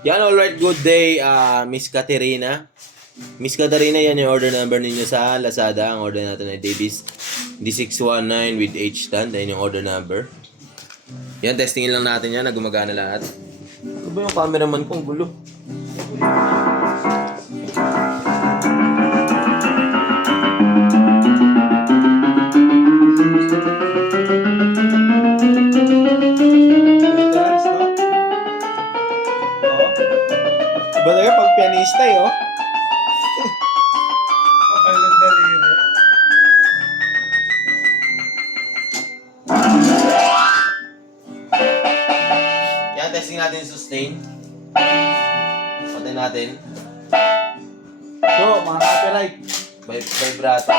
Yan, alright, good day, Miss Katerina. Miss Katerina, yan yung order number ninyo sa Lazada. Ang order natin ay Davis D619 with H-stand. Yan yung order number. Yan, testingin lang natin yan na gumagana lahat. Ito ba yung cameraman kong gulo? Iba talaga pag pianista eh, oh. Walang daliri. Yan, testing natin yung sustain. Patayin natin. So, mga copyright. Vibrato.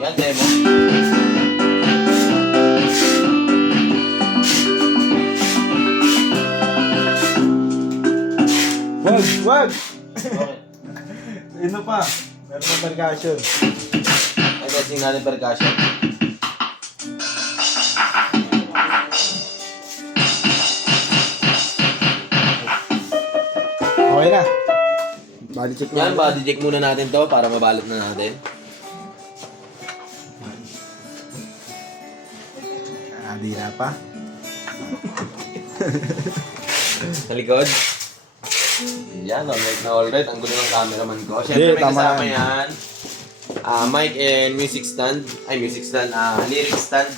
Yan, demo. Wag! Okay. Ano pa? Meron pa percussion. Yan, testing natin percussion. Okay na. Bali check Yan, na. body check muna natin to para mabalot na natin. Di na pa. Sa likod. Yan, alright. Ang gulo ng cameraman ko. Hindi, Siyempre may tama kasama yan. yan. Mic and music stand. Ay, music stand. Lyric stand.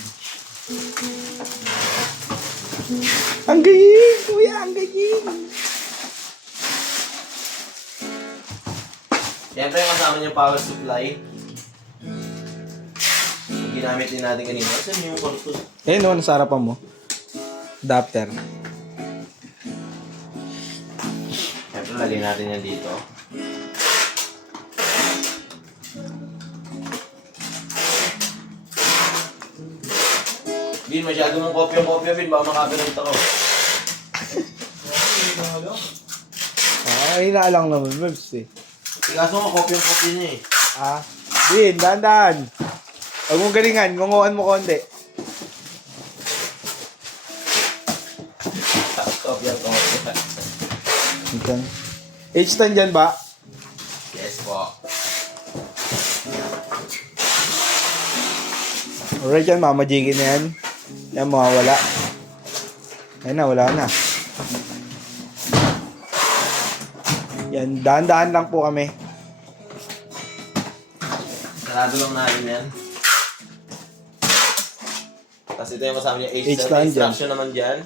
Ang gaying! Kuya, ang gaying! Siyempre kasama niya power supply. Yung ginamit din natin kanina. Saan yung kortos? Eh, no, nasa harapan mo. Adapter. Siyempre lagyan natin yan dito. Bin, masyado mong kopya-kopya, Bin. Baka makabilang ako. Inaalang naman, Mebs eh. Kaso nga kopya-kopya niya eh. Din, dahan-dahan. Huwag mong galingan, ngunguan mo konti. Kopya-kopya. Ito. H-stand dyan ba? Yes po. Alright yan, mamajigin na yan. Yan, mawawala. Ayun na, wala na. Yan, dahan-dahan lang po kami. Sarado lang natin yan. Tapos ito yung kasama niya H-stand H-stand. dyan. Instruction naman dyan.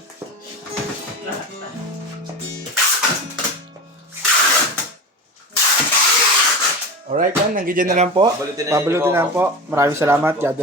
Alright yan, nandiyan na lang po. Babalutin na Babalutin na lang po. Maraming salamat. God